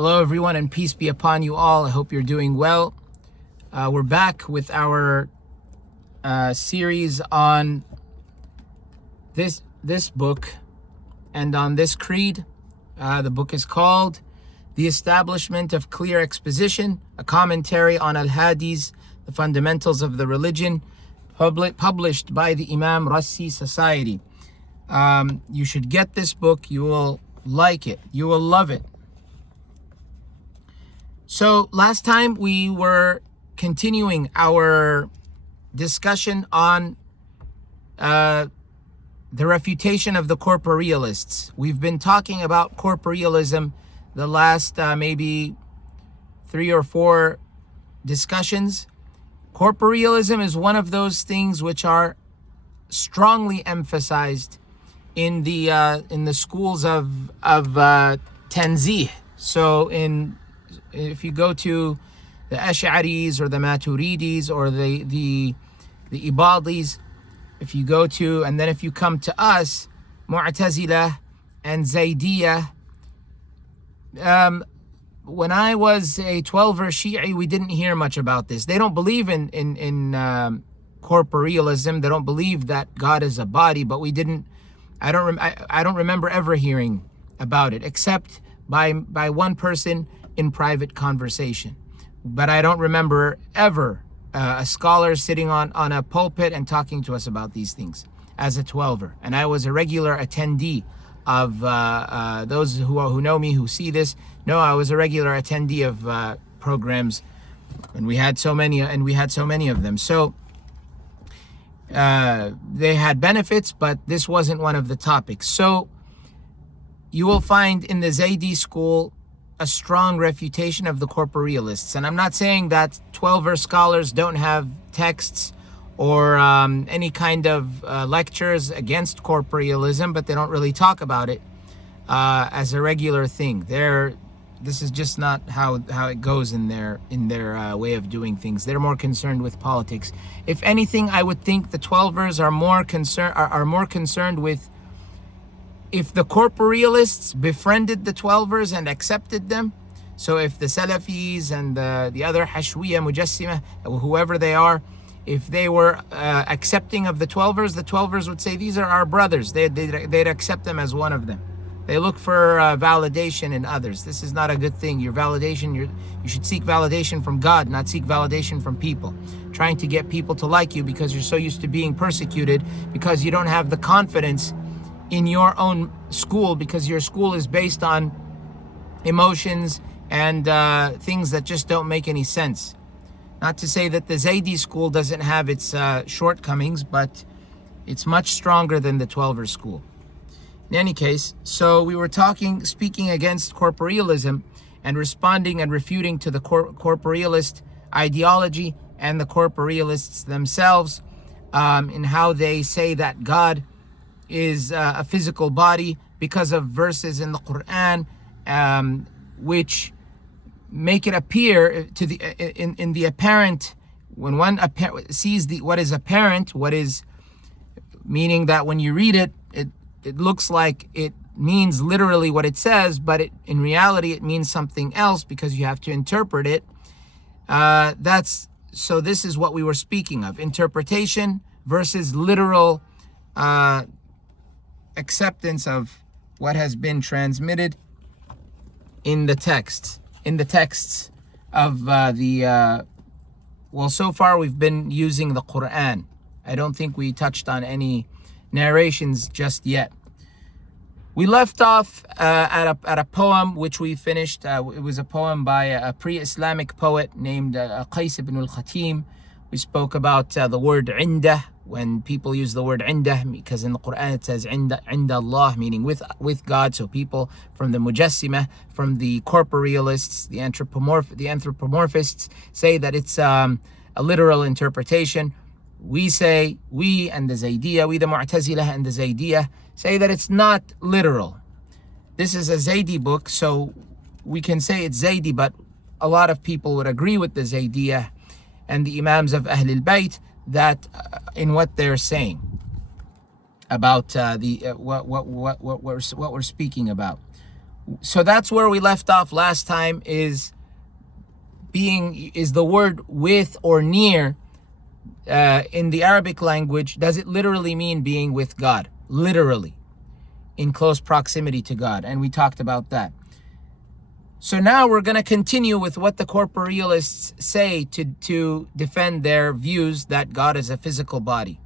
Hello everyone, and peace be upon you all. I hope you're doing well. We're back with our series on this book and on this creed. The book is called The Establishment of Clear Exposition, a commentary on AL-HÂDI'S, the fundamentals of the religion, published by the Imam Rassi Society. You should get this book. You will like it. You will love it. So last time we were continuing our discussion on the refutation of the corporealists. We've been talking about corporealism the last maybe 3 or 4 discussions. Corporealism is one of those things which are strongly emphasized in the schools of Tanzih. So if you go to the Ash'aris or the Maturidis or the Ibadis, if you go to, and then if you come to us, Mu'tazila and Zaydiyah. When I was a 12er Shi'i, we didn't hear much about this. They don't believe in corporealism. They don't believe that God is a body, but I don't remember ever hearing about it, except by one person in private conversation. But I don't remember ever a scholar sitting on a pulpit and talking to us about these things as a 12er. And I was a regular attendee of those who know me, who see this. No, I was a regular attendee of programs, and we had so many of them. So they had benefits, but this wasn't one of the topics. So you will find in the Zaydi school a strong refutation of the corporealists. And I'm not saying that 12er scholars don't have texts or any kind of lectures against corporealism, but they don't really talk about it as a regular thing. This is just not how it goes in their way of doing things. They're more concerned with politics. If anything, I would think the 12ers are more concerned with if the corporealists befriended the 12ers and accepted them. So if the Salafis and the other Hashwiya, Mujassima, whoever they are, if they were accepting of the 12ers would say, these are our brothers. They'd accept them as one of them. They look for validation in others. This is not a good thing. Your validation, you should seek validation from God, not seek validation from people. Trying to get people to like you because you're so used to being persecuted, because you don't have the confidence in your own school, because your school is based on emotions and things that just don't make any sense. Not to say that the Zaydi school doesn't have its shortcomings, but it's much stronger than the 12er school. In any case, so we were speaking against corporealism and responding and refuting to the corporealist ideology and the corporealists themselves in how they say that God is a physical body because of verses in the Quran which make it appear to in the apparent, when one sees what is apparent, what is meaning that when you read it, it looks like it means literally what it says, but in reality it means something else because you have to interpret it. So this is what we were speaking of: interpretation versus literal acceptance of what has been transmitted in the texts of well, so far we've been using the Quran. I don't think we touched on any narrations just yet. We left off at a poem which we finished. It was a poem by a pre-Islamic poet named Qais ibn al-Khatim. We spoke about the word indah, when people use the word indah, because in the Quran it says inda Allah, meaning with God. So people from the Mujassima, from the corporealists, the anthropomorphists say that it's a literal interpretation. We and the Zaydiyah, the Mu'tazila and the Zaydiyah say that it's not literal. This is a Zaydi book, so we can say it's Zaydi, but a lot of people would agree with the Zaydiyah and the Imams of Ahlul Bayt that in what they're saying about what we're speaking about. So that's where we left off last time, is the word with or near in the Arabic language. Does it literally mean being with God? Literally, in close proximity to God. And we talked about that. So now we're going to continue with what the corporealists say to defend their views that God is a physical body.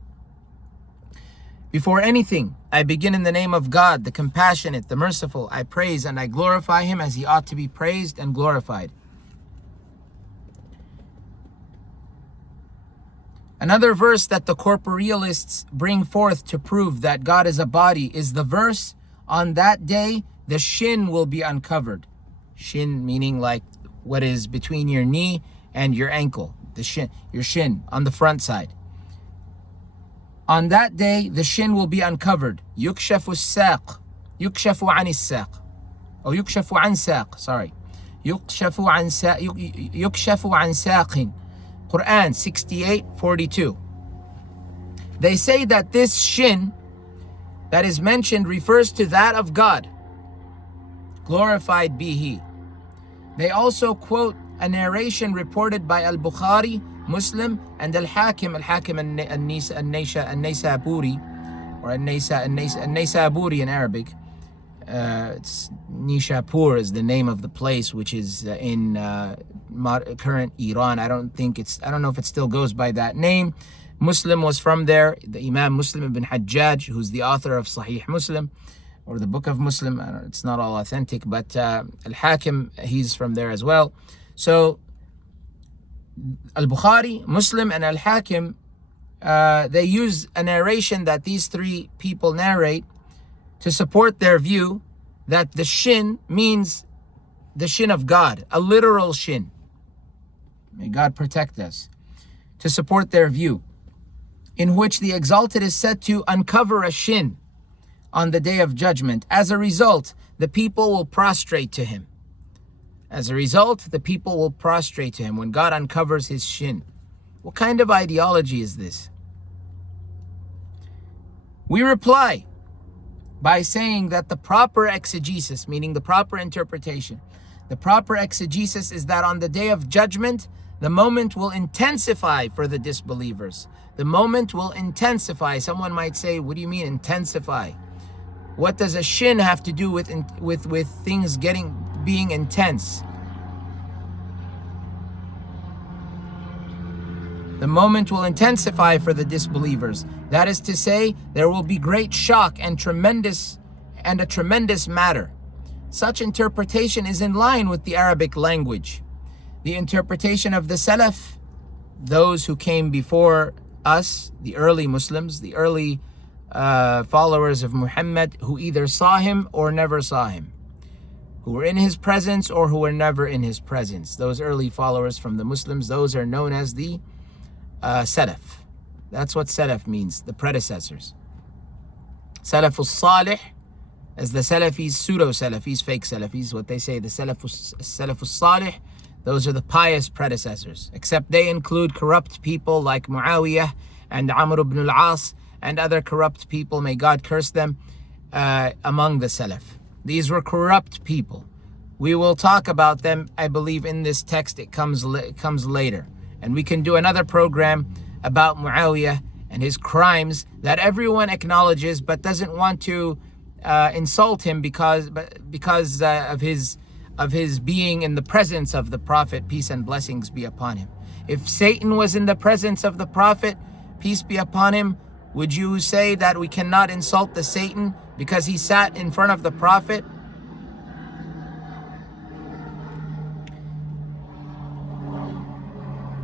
Before anything, I begin in the name of God, the compassionate, the merciful. I praise and I glorify him as he ought to be praised and glorified. Another verse that the corporealists bring forth to prove that God is a body is the verse, on that day, the shin will be uncovered. Shin meaning like what is between your knee and your ankle. The shin, your shin on the front side. On that day, the shin will be uncovered. Yukshafu saq. Yukshafu anis saq. Or yukshafu an saq, sorry. Yukshafu an saqin. Quran 68:42. They say that this shin that is mentioned refers to that of God. Glorified be he. They also quote a narration reported by Al-Bukhari, Muslim, and Al-Hakim An-Naysaburi, or An-Naysaburi in Arabic. It's Nishapur is the name of the place, which is in current Iran. I don't know if it still goes by that name. Muslim was from there. The Imam Muslim ibn Hajjaj, who's the author of Sahih Muslim, or the book of Muslim. It's not all authentic, but Al-Hakim, he's from there as well. So Al-Bukhari, Muslim, and Al-Hakim, they use a narration that these three people narrate to support their view that the shin means the shin of God, a literal shin. May God protect us. To support their view, in which the Exalted is said to uncover a shin on the day of judgment. As a result, the people will prostrate to him. As a result, the people will prostrate to him when God uncovers his shin. What kind of ideology is this? We reply by saying that the proper exegesis, meaning the proper interpretation, the proper exegesis is that on the day of judgment, the moment will intensify for the disbelievers. The moment will intensify. Someone might say, what do you mean intensify? What does a shin have to do with things being intense? The moment will intensify for the disbelievers. That is to say, there will be great shock and a tremendous matter. Such interpretation is in line with the Arabic language. The interpretation of the Salaf, those who came before us, the early Muslims, the early followers of Muhammad, who either saw him or never saw him, who were in his presence or who were never in his presence. Those early followers from the Muslims, those are known as the Salaf. That's what Salaf means, the predecessors. Salafus Salih, as the Salafis, pseudo-Salafis, fake Salafis, what they say, the Salafus Salih, those are the pious predecessors, except they include corrupt people like Muawiyah and Amr ibn al-As and other corrupt people, may God curse them, among the Salaf. These were corrupt people. We will talk about them, I believe, in this text. It comes later. And we can do another program about Muawiyah and his crimes that everyone acknowledges but doesn't want to insult him because of his being in the presence of the Prophet, peace and blessings be upon him. If Satan was in the presence of the Prophet, peace be upon him, would you say that we cannot insult the Satan because he sat in front of the Prophet?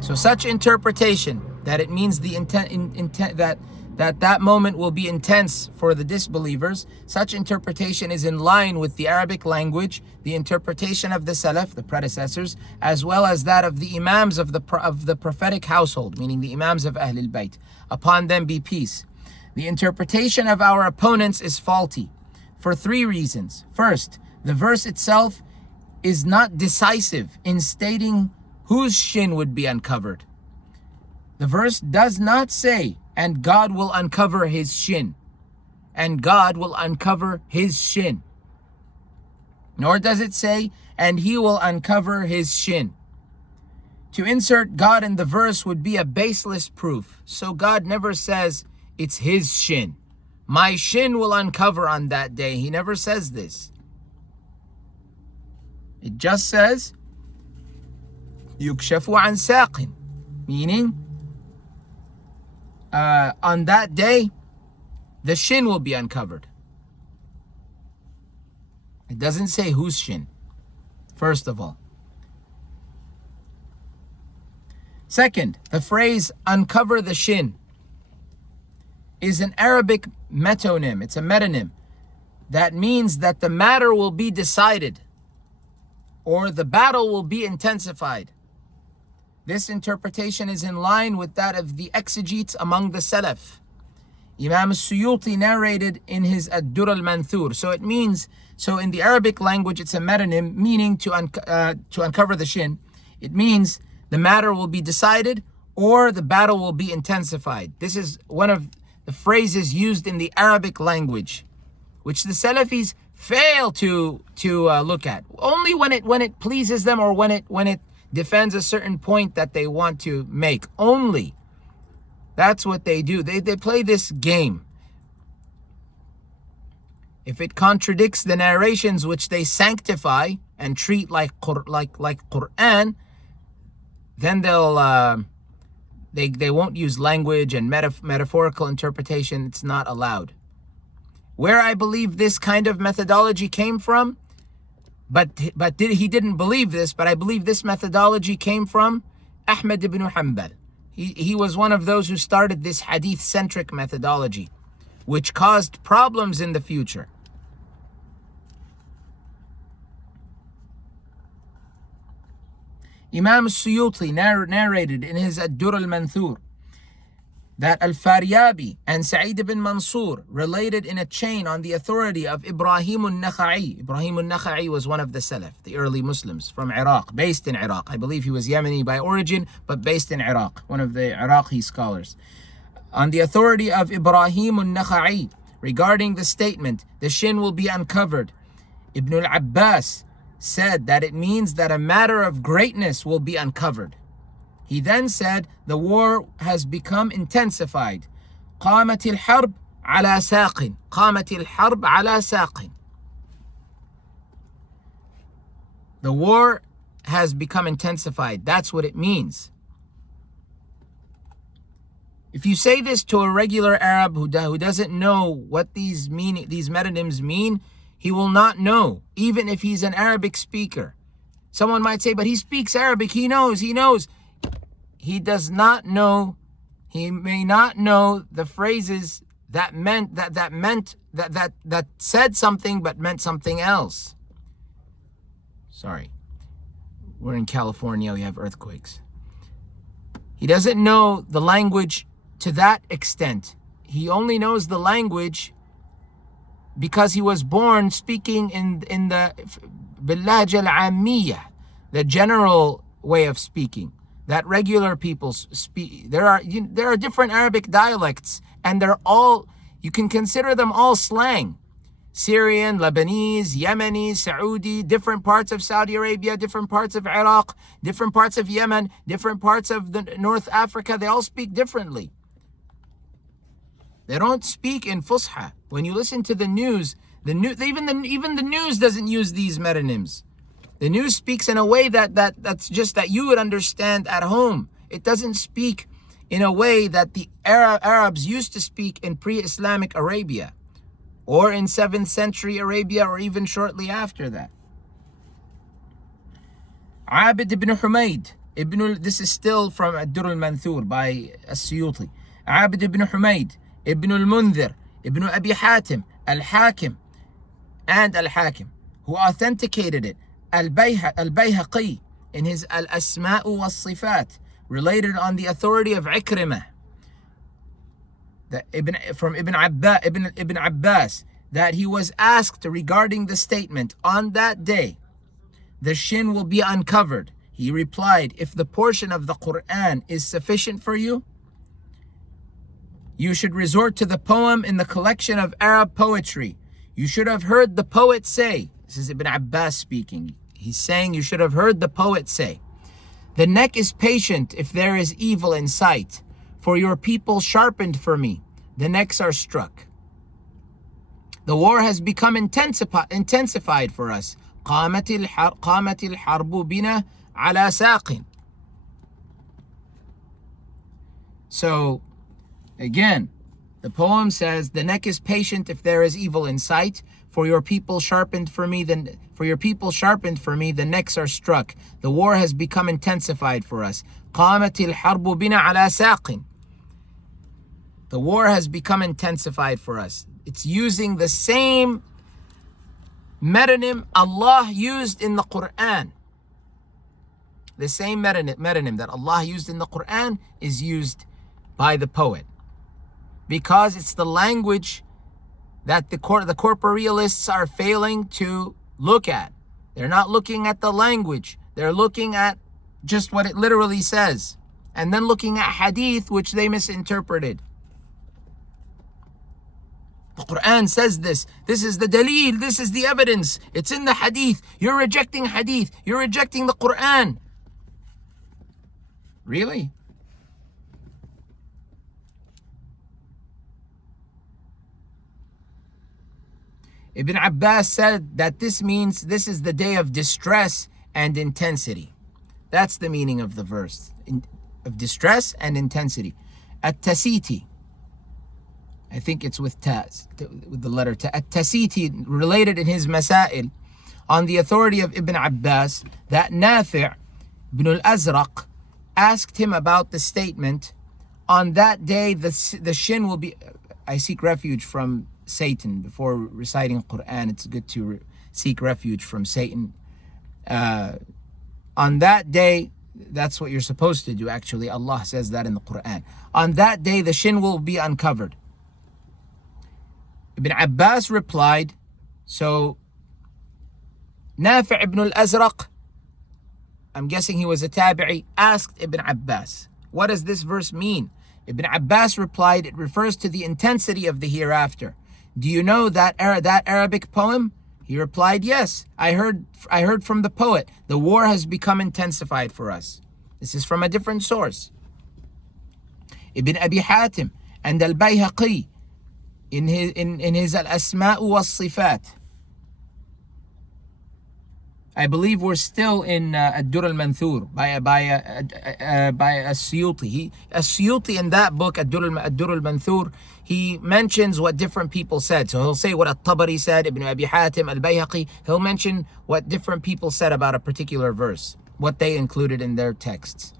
So such interpretation that it means the intent that moment will be intense for the disbelievers, such interpretation is in line with the Arabic language, the interpretation of the Salaf, the predecessors, as well as that of the Imams of the prophetic household, meaning the Imams of Ahlul Bayt. Upon them be peace. The interpretation of our opponents is faulty for three reasons. First, the verse itself is not decisive in stating whose shin would be uncovered. The verse does not say, and God will uncover his shin. And God will uncover his shin. Nor does it say, and he will uncover his shin. To insert God in the verse would be a baseless proof. So God never says it's his shin. My shin will uncover on that day. He never says this. It just says, yukshafu an saqin, meaning on that day, the shin will be uncovered. It doesn't say whose shin, first of all. Second, the phrase uncover the shin is an Arabic metonym. It's a metonym. That means that the matter will be decided or the battle will be intensified. This interpretation is in line with that of the exegetes among the Salaf. Imam Suyuti narrated in his Ad-Durr al-Manthur. So it means, so in the Arabic language, it's a metonym, meaning to uncover the shin. It means the matter will be decided or the battle will be intensified. This is one of the phrases used in the Arabic language, which the Salafis fail to look at. Only when it pleases them or when it defends a certain point that they want to make. Only. That's what they do. They play this game. If it contradicts the narrations which they sanctify and treat like Quran, then they won't use language and metaphorical interpretation. It's not allowed. Where I believe this kind of methodology came from, he didn't believe this, but I believe this methodology came from Ahmad ibn Hanbal. He was one of those who started this hadith-centric methodology, which caused problems in the future. Imam Suyuti narrated in his Ad-Durr al-Manthur that Al-Faryabi and Sa'id ibn Mansur related in a chain on the authority of Ibrahim al-Nakha'i. Ibrahim al-Nakha'i was one of the Salaf, the early Muslims from Iraq, based in Iraq. I believe he was Yemeni by origin, but based in Iraq, one of the Iraqi scholars. On the authority of Ibrahim al-Nakha'i, regarding the statement, the shin will be uncovered, Ibn al-Abbas said that it means that a matter of greatness will be uncovered. He then said, the war has become intensified. قامت الحرب على ساق. قامت الحرب على ساق. The war has become intensified. That's what it means. If you say this to a regular Arab who doesn't know what these metonyms mean, he will not know, even if he's an Arabic speaker. Someone might say, but he speaks Arabic, he knows. He does not know, he may not know the phrases that said something but meant something else. Sorry. We're in California, we have earthquakes. He doesn't know the language to that extent. He only knows the language because he was born speaking in the Billaj al-Ammiyah, the general way of speaking that regular people speak. There are different Arabic dialects, and you can consider them all slang. Syrian, Lebanese, Yemeni, Saudi, different parts of Saudi Arabia, different parts of Iraq, different parts of Yemen, different parts of the North Africa. They all speak differently. They don't speak in Fusha. When you listen to the news, even the news doesn't use these metonyms. The news speaks in a way that's just that you would understand at home. It doesn't speak in a way that the Arabs used to speak in pre-Islamic Arabia, or in 7th century Arabia, or even shortly after that. Abd ibn Humayd, this is still from Ad-Durr al-Manthur by As-Suyuti. Abd ibn Humayd, Ibn al-Mundhir, Ibn Abi Hatim, Al-Hakim, and Al-Hakim, who authenticated it. Al-Bayhaqi, in his Al-Asma'u was-Sifat, related on the authority of Ikrimah, from Ibn Abbas, that he was asked regarding the statement, on that day, the shin will be uncovered. He replied, if the portion of the Quran is sufficient for you, you should resort to the poem in the collection of Arab poetry. You should have heard the poet say, This is Ibn Abbas speaking. He's saying you should have heard the poet say, "The neck is patient if there is evil in sight. For your people sharpened for me, the necks are struck. The war has become intensified for us. قامت الحرب بنا على ساق." So, again, the poem says, "The neck is patient if there is evil in sight. For your people sharpened for me, the necks are struck. The war has become intensified for us. قامت الحرب بنا على ساق." The war has become intensified for us. It's using the same metonym Allah used in the Quran. The same metonym that Allah used in the Quran is used by the poet, because it's the language that the corporealists are failing to look at. They're not looking at the language. They're looking at just what it literally says, and then looking at hadith, which they misinterpreted. The Quran says this. This is the dalil. This is the evidence. It's in the hadith. You're rejecting hadith. You're rejecting the Quran. Really? Ibn Abbas said that this means this is the day of distress and intensity. That's the meaning of the verse, of distress and intensity. At-tasiti, I think it's with tas, with the letter ta. At-tasiti related in his Masail on the authority of Ibn Abbas that Nafi' ibn al-Azraq asked him about the statement, "On that day the shin will be," I seek refuge from Satan. Before reciting Quran, it's good to seek refuge from Satan. On that day, that's what you're supposed to do actually. Allah says that in the Quran. On that day the shin will be uncovered. Ibn Abbas replied, so Nafi' ibn al-Azraq, I'm guessing he was a tabi'i, asked Ibn Abbas, what does this verse mean? Ibn Abbas replied, it refers to the intensity of the hereafter. Do you know that Arabic poem? He replied, yes, I heard from the poet. The war has become intensified for us. This is from a different source. Ibn Abi Hatim and Al-Bayhaqi in his Al-Asma'u was-Sifat. I believe we're still in Ad-Dur al-Manthur by As-Suyuti. As-Suyuti in that book, Ad-Dur al-Manthur, he mentions what different people said. So he'll say what At-Tabari said, Ibn Abi Hatim, Al-Bayhaqi. He'll mention what different people said about a particular verse, what they included in their texts.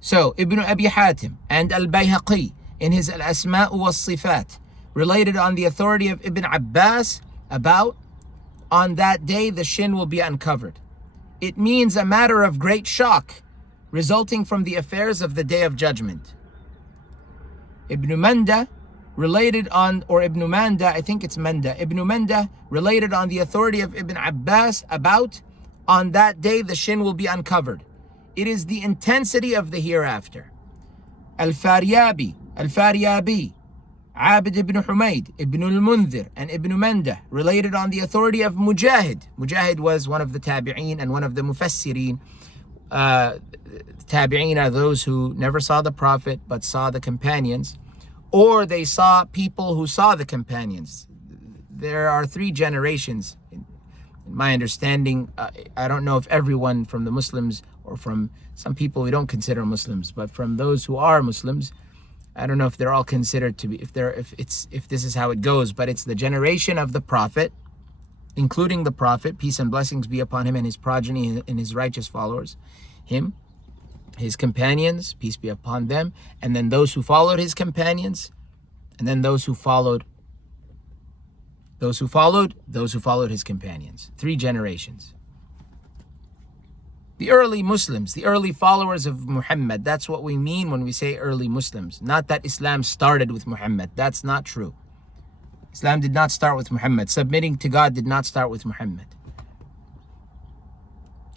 So Ibn Abi Hatim and Al-Bayhaqi in his Al-Asma'u was-Sifat related on the authority of Ibn Abbas about, on that day the shin will be uncovered. It means a matter of great shock resulting from the affairs of the day of judgment. Ibn Manda related on, or Ibn Manda, I think it's Manda, Ibn Manda related on the authority of Ibn Abbas about, on that day the shin will be uncovered. It is the intensity of the hereafter. Al-Faryabi, Abid ibn Humayd, Ibn al-Mundhir, and Ibn Manda related on the authority of Mujahid. Mujahid was one of the tabi'een and one of the mufassirin. Tabi'een are those who never saw the Prophet but saw the companions, or they saw people who saw the companions. There are three generations. In my understanding, I don't know if everyone from the Muslims or from some people we don't consider Muslims, but from those who are Muslims, I don't know if they're all considered to be, if this is how it goes, but it's the generation of the Prophet, including the Prophet, peace and blessings be upon him and his progeny and his righteous followers, him, his companions, peace be upon them, and then those who followed his companions, and then those who followed his companions. Three generations. The early Muslims, the early followers of Muhammad, that's what we mean when we say early Muslims. Not that Islam started with Muhammad. That's not true. Islam did not start with Muhammad. Submitting to God did not start with Muhammad.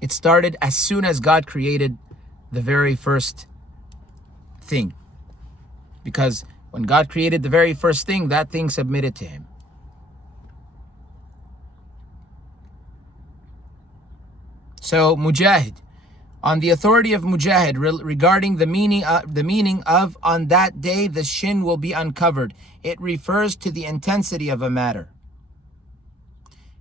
It started as soon as God created the very first thing. Because when God created the very first thing, that thing submitted to him. So Mujahid, on the authority of Mujahid regarding the meaning of on that day the shin will be uncovered, it refers to the intensity of a matter.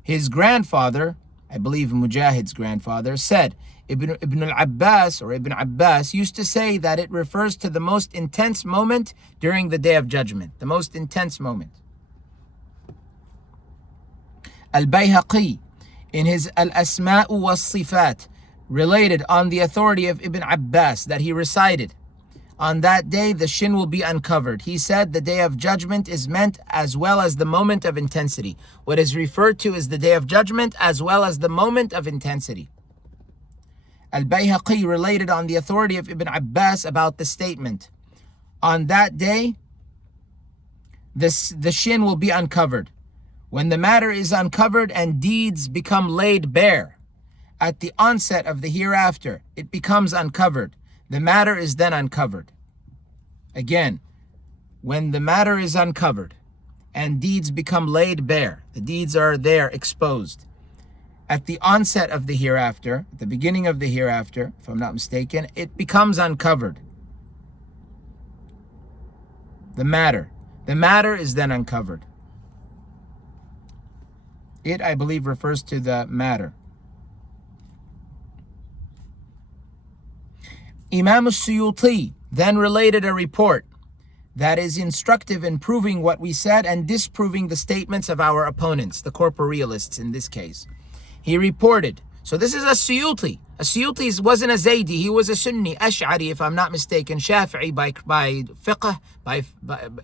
His grandfather, I believe Mujahid's grandfather, said Ibn Abbas used to say that it refers to the most intense moment during the Day of Judgment, the most intense moment. Al-Bayhaqi, in his Al-Asma'u was-Sifat, related on the authority of Ibn Abbas that he recited, on that day the shin will be uncovered. He said the Day of Judgment is meant as well as the moment of intensity. What is referred to is the Day of Judgment as well as the moment of intensity. Al-Bayhaqi related on the authority of Ibn Abbas about the statement, on that day the shin will be uncovered. When the matter is uncovered and deeds become laid bare, at the onset of the hereafter, it becomes uncovered. The matter is then uncovered. Again, when the matter is uncovered and deeds become laid bare, the deeds are there exposed. At the onset of the hereafter, at the beginning of the hereafter, if I'm not mistaken, it becomes uncovered. The matter is then uncovered. It, I believe, refers to the matter. Imam al-Suyuti then related a report that is instructive in proving what we said and disproving the statements of our opponents, the corporealists in this case. He reported, so this is a Suyuti. A Suyuti wasn't a Zaydi, he was a Sunni, Ash'ari if I'm not mistaken, Shafi'i by fiqh,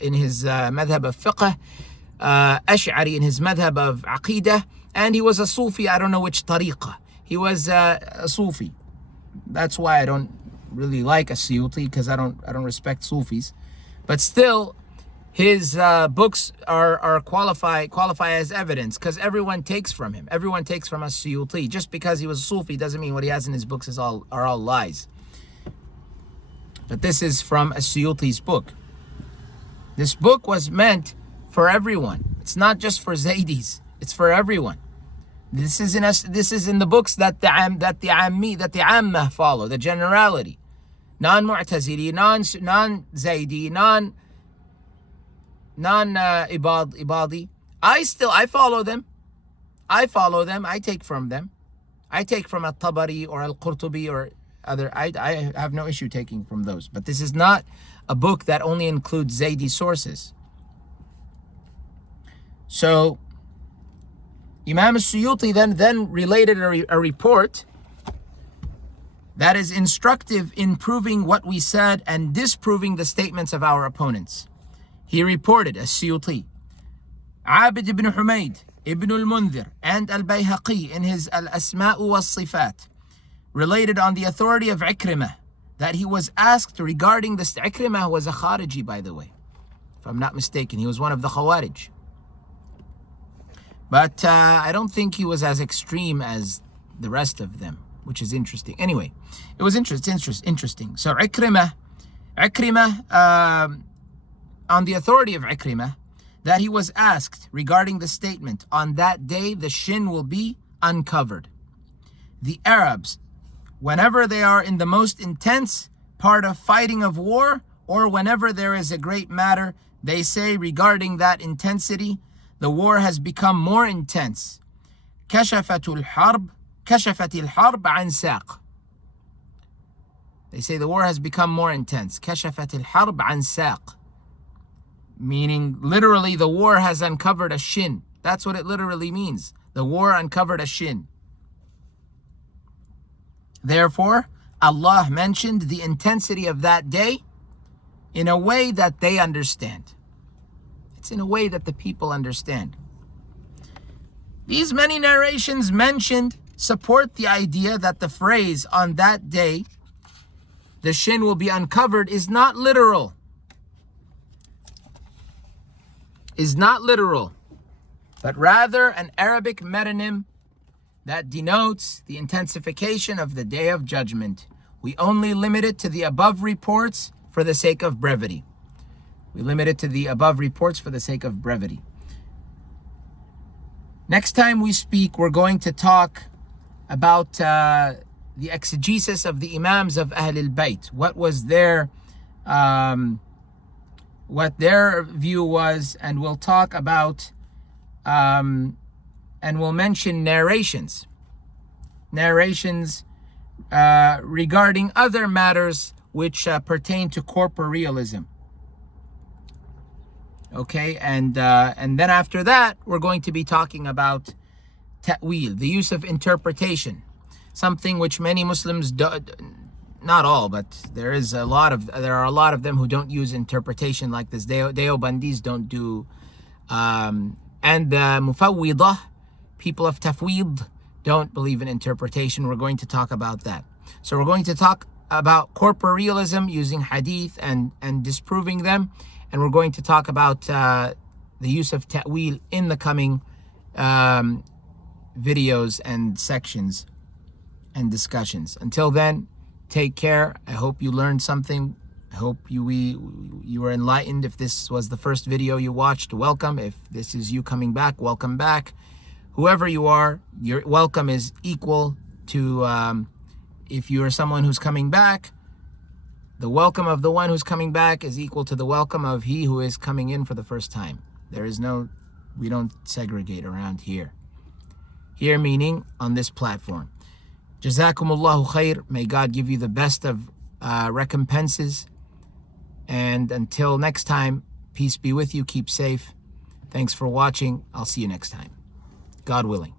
in his madhab of fiqh, Ash'ari in his madhab of aqidah, and he was a Sufi, I don't know which tariqah. He was a Sufi. That's why I don't really like a Suyuti, because I don't respect Sufis. But still, his books are qualify as evidence, because everyone takes from him. Everyone takes from a Suyuti. Just because he was a Sufi doesn't mean what he has in his books are all lies. But this is from a Suyuti's book. This book was meant for everyone. It's not just for Zaydis. It's for everyone. This is in the books that the Ammah follow, the generality. Non-Mu'tazili, non-Zaydi, non-Ibadi. I follow them. I take from them. I take from Al-Tabari or Al-Qurtubi or other. I have no issue taking from those. But this is not a book that only includes Zaydi sources. So Imam al-Suyuti then related a report that is instructive in proving what we said and disproving the statements of our opponents. He reported, as-Suyuti, Abid ibn Humayd, Ibn al-Mundhir, and al-Bayhaqi in his Al-Asma'u was-Sifat related on the authority of Ikrimah that he was asked regarding this. Ikrimah was a Khariji, by the way, if I'm not mistaken. He was one of the Khawarij. But I don't think he was as extreme as the rest of them, which is interesting. Anyway, it was interesting. So Ikrimah, on the authority of Ikrimah, that he was asked regarding the statement, on that day the shin will be uncovered. The Arabs, whenever they are in the most intense part of fighting of war, or whenever there is a great matter, they say regarding that intensity, the war has become more intense. كشفت الحرب عن ساق. They say the war has become more intense. كشفت الحرب عن ساق. Meaning, literally, the war has uncovered a shin. That's what it literally means. The war uncovered a shin. Therefore, Allah mentioned the intensity of that day in a way that they understand. It's in a way that the people understand. These many narrations mentioned support the idea that the phrase, on that day, the shin will be uncovered, is not literal. But rather an Arabic metonym that denotes the intensification of the Day of Judgment. We only limit it to the above reports for the sake of brevity. Next time we speak, we're going to talk about the exegesis of the Imams of Ahl-Bayt. What was their view was, and we'll talk about and we'll mention narrations regarding other matters which pertain to corporealism. Okay, and then after that, we're going to be talking about ta'wil, the use of interpretation, something which many Muslims do, not all, but there are a lot of them who don't use interpretation like this. Deobandis don't do, and the Mufawwidah, people of Tafweed, don't believe in interpretation. We're going to talk about that. So we're going to talk about corporealism using hadith and disproving them, and we're going to talk about the use of ta'wil in the coming videos and sections and discussions. Until then, take care. I hope you learned something. I hope you were enlightened. If this was the first video you watched, welcome. If this is you coming back, welcome back. Whoever you are, your welcome is equal to, if you are someone who's coming back, the welcome of the one who's coming back is equal to the welcome of he who is coming in for the first time. We don't segregate around here. Here meaning on this platform. Jazakumullahu khair. May God give you the best of recompenses. And until next time, peace be with you. Keep safe. Thanks for watching. I'll see you next time, God willing.